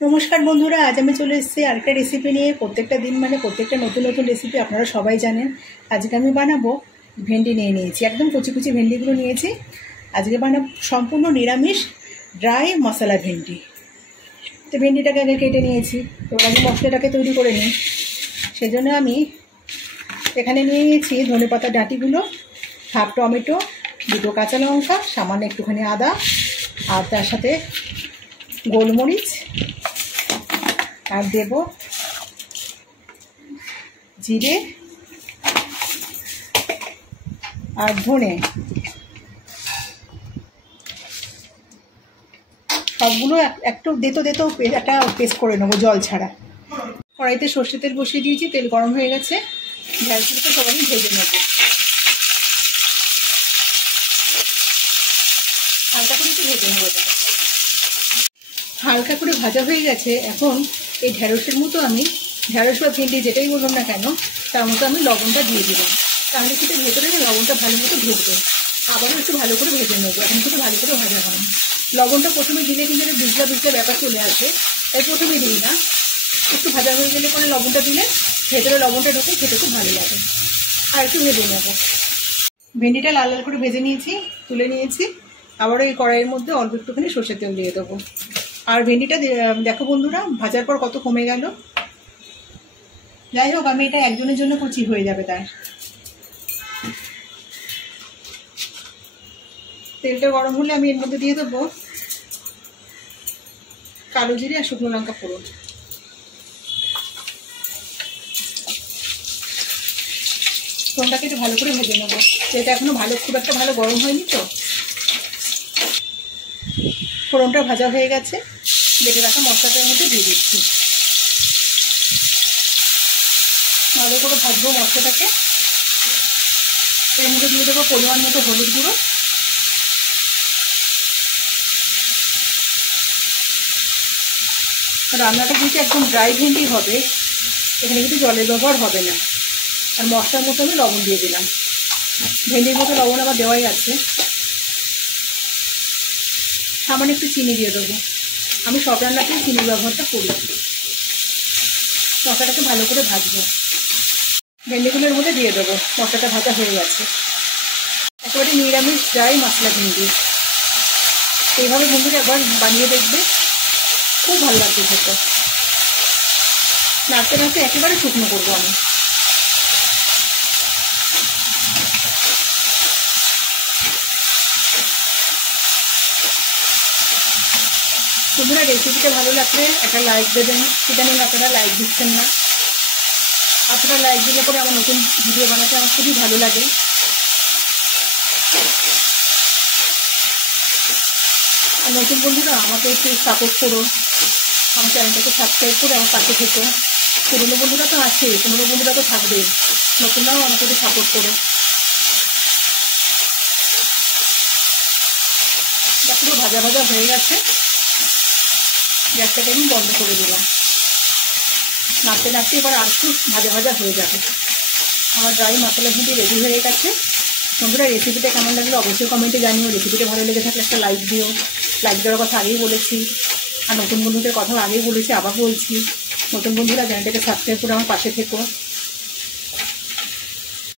নমস্কার বন্ধুরা, আজ আমি চলে এসেছি আরেকটা রেসিপি নিয়ে। প্রত্যেকটা দিন প্রত্যেকটা নতুন নতুন রেসিপি আপনারা সবাই জানেন। আজকে আমি বানাবো ভেন্ডি নিয়েছি, একদম কুচি কুচি ভেন্ডিগুলো নিয়েছি। আজকে বানাবো সম্পূর্ণ নিরামিষ ড্রাই মশলা ভেন্ডি। তো ভেন্ডিটাকে আগে কেটে নিয়েছি, তো আগে মশলাটাকে তৈরি করে নিই। সেজন্য আমি এখানে নিয়েছি ধনেপাতা ডাঁটিগুলো, হাফ টমেটো, দুটো কাঁচা লঙ্কা, সামান্য একটুখানি আদা, আর তার সাথে গোলমরিচ, আর দেব জিরে আর ধনে। সবগুলো একটু দেতো একটা পেস্ট করে নেবো জল ছাড়া। কড়াইতে সর্ষে তেল বসিয়ে দিয়েছি, তেল গরম হয়ে গেছে। ঢেঁড়সগুলোকে সব আমি ভেজে নেব হালকা করে, একটু ভেজে নেবো। হালকা করে ভাজা হয়ে গেছে। এখন এই ঢেঁড়সের মতো আমি ঢেঁড়স বা ভেন্ডি যেটাই বললাম না কেন, তার মতো আমি লবণটা দিয়ে দিলাম। তাহলে কিন্তু ভেতরে না লবণটা ভালো মতো ভেজবে। আবারও একটু ভালো করে ভেজে নেবো। এখন কিন্তু ভালো করে ভাজা হয়। লবণটা প্রথমে দিলে কিন্তু ভিজলা ভিজলা ব্যাপার চলে আসে, তাই প্রথমে দিই না। একটু ভাজা হয়ে গেলে পরে লবণটা দিলে ভেতরে লবণটা ঢুকে খেতে খুব ভালো লাগে। আর একটু ভেজে নেবো। ভেন্ডিটা লাল লাল করে ভেজে নিয়েছি, তুলে নিয়েছি। আবারও এই কড়াইয়ের মধ্যে অল্প একটুখানি সর্ষের তেল দিয়ে দেবো। আর ভেন্ডিটা দেখো বন্ধুরা, ভাজার পর কত কমে গেল। যাই হোক, আমি এটা একজনের জন্য কুচি হয়ে যাবে। তার তেলটা গরম হলে আমি এর মধ্যে দিয়ে দেবো কালো জিরে আর শুকনো লঙ্কা ফোড়ন। ফোড়নটাকে একটু ভালো করে ভেজে নেবো। এটা এখনো খুব একটা ভালো গরম হয়নি তো। ফোড়নটা ভাজা হয়ে গেছে, বেটে রাখা মশলাটার মধ্যে দিয়ে দিচ্ছি। ভালো করে ভাজবো মশলাটাকে। এর মধ্যে দিয়ে দেবো পরিমাণ মতো হলুদ গুঁড়ো, রান্নাটা কিন্তু একদম ড্রাই ভেন্ডি হবে, এখানে কিন্তু জলের ব্যবহার হবে না। আর মশলার মতো আমি লবণ দিয়ে দিলাম। ভেন্ডির মতো লবণ আবার দেওয়াই আছে। সামান্য একটু চিনি দিয়ে দেবো। আমি সব রান্নাতেই চিনির ব্যবহারটা করি। মশলাটাকে ভালো করে ভাজবো। ভেন্ডিগুলোর মধ্যে দিয়ে দেবো। মশলাটা ভাজা হয়ে গেছে। একেবারে নিরামিষ ড্রাই মশলা ভেন্ডি। এইভাবে বন্ধুরা একবার বানিয়ে দেখবে, খুব ভালো লাগবে খেতে। নাড়তে নাড়তে একেবারে শুকনো করবো আমি। বন্ধুরা, রেসিপিটা ভালো লাগলে একটা লাইক দেবেন। ইদানিং আপনারা লাইক দিচ্ছেন না। আপনারা লাইক দিলে পরে আমার নতুন ভিডিও বানাতে আমার খুবই ভালো লাগে। আর নতুন বন্ধুরা আমাকে একটু সাপোর্ট করো, আমার চ্যানেলটাকে সাবস্ক্রাইব করে আমার পাশে থেকো। পুরনো বন্ধুরা তো আছে, পুরনো বন্ধুরা তো থাকবে, নতুনরাও আমাকে একটু সাপোর্ট করো। পুরো ভাজা ভাজা হয়ে গেছে। গ্যাসটাকে আমি বন্ধ করে দিলাম। নাড়তে নাড়তে এবার আর একটু ভাজা ভাজা হয়ে যাবে। আমার ড্রাই মশলা ভেন্ডি রেডি হয়ে গেছে। বন্ধুরা, রেসিপিটা কেমন লাগলো অবশ্যই কমেন্টে জানিও। রেসিপিটা ভালো লেগে থাকলে একটা লাইক দিও। লাইক দেওয়ার কথা আগেই বলেছি, আর নতুন বন্ধুদের কথাও আগেই বলেছি, আবার বলছি। নতুন বন্ধুরা চ্যানেলটাকে সাবস্ক্রাইব করে আমার পাশে থেকো।